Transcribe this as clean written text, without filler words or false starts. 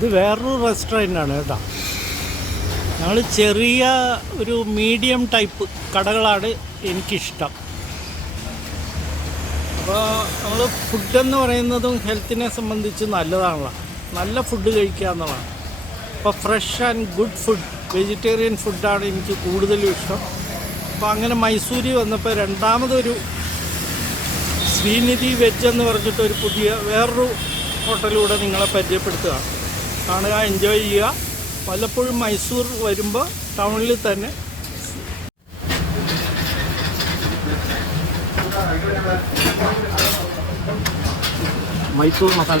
ഇത് വേറൊരു റെസ്റ്റോറൻ്റാണ് കേട്ടോ. ഞങ്ങൾ ചെറിയ ഒരു മീഡിയം ടൈപ്പ് കടകളാണ് എനിക്കിഷ്ടം. അപ്പോൾ നമ്മൾ ഫുഡെന്ന് പറയുന്നതും ഹെൽത്തിനെ സംബന്ധിച്ച് നല്ലതാണല്ലോ. നല്ല ഫുഡ് കഴിക്കുക എന്നുള്ളതാണ്. അപ്പോൾ fresh and good food, vegetarian ഫുഡാണ് എനിക്ക് കൂടുതലും ഇഷ്ടം. അപ്പോൾ അങ്ങനെ മൈസൂരിൽ വന്നപ്പോൾ രണ്ടാമതൊരു ശ്രീനിധി വെജ് എന്ന് പറഞ്ഞിട്ട് ഒരു പുതിയ വേറൊരു ഹോട്ടലിലൂടെ നിങ്ങളെ പരിചയപ്പെടുത്തുകയാണ്. കാണുക, എൻജോയ് ചെയ്യുക. വല്ലപ്പോഴും മൈസൂർ വരുമ്പോൾ ടൗണിൽ തന്നെ മൈസൂർ മസാല